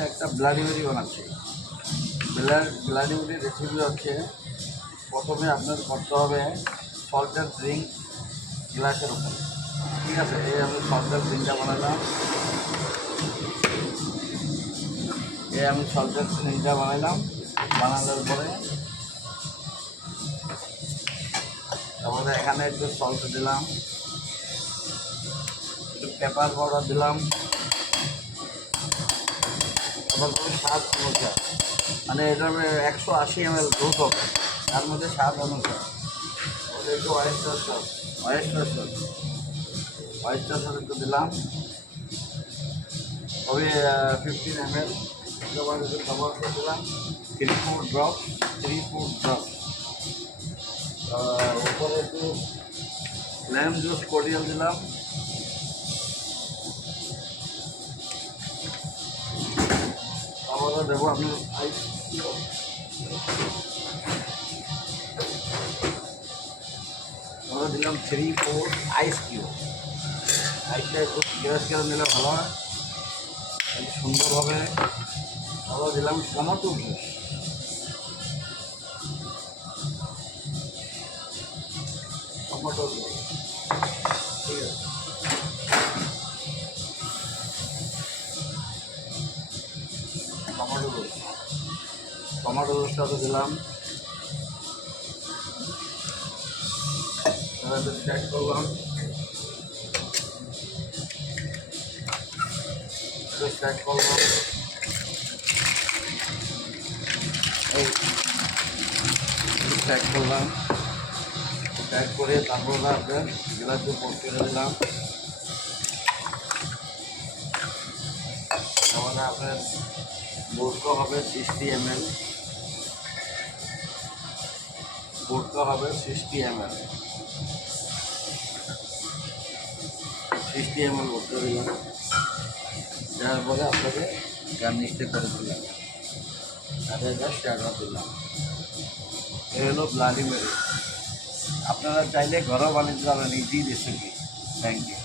হচ্ছে একটা bloody Mary বানাচ্ছি। ব্লাডি মেরি রেসিপি হচ্ছে প্রথমে আপনার করতে হবে সল্টের ড্রিঙ্ক গ্লাসের উপর। ঠিক আছে, এই আমি সল্টের ড্রিঙ্কটা বানালাম। বানানোর পরে তারপরে এখানে একটু সল্ট দিলাম, একটু পেপার পাউডার দিলাম, তারপর স্বাদ অনুসার, মানে এটা 180 ml দুধ হবে, তার মধ্যে স্বাদ অনুসার একটু অয়েস্টার সস একটু দিলাম, ওই 15 ml দিলাম, 3-4 ড্রপ উপরে একটু লেমন জুস কর্ডিয়াল দিলাম, তারপরে দেবো আপনি আইস কিউব, তারপরে দিলাম 3-4 আইস কিউব। আইসটা একটু গ্যাস করে নিলে ভালো হয়, সুন্দর হবে। তারপরে দিলাম টমেটো জুস, ঠিক আছে। টমেটো জুসটা তো দিলাম, স্টার্ট করলাম, স্টার্ট করে তারপর আপনার গ্লাসে পোস্ট করে দিলাম। তারপরে আপনার বোটকা হবে 60 ml, বোটকা হবে 60 ml বোটকা দিলাম। দেওয়ার পরে আপনাকে গার্নিশটা করে দিলাম, তাদের স্টার্টার দিলাম। এ হলো ব্লাডি মেরি। আপনারা চাইলে ঘরও বানিয়ে দিতে পারেন, ইজি রেসিপি। Thank you.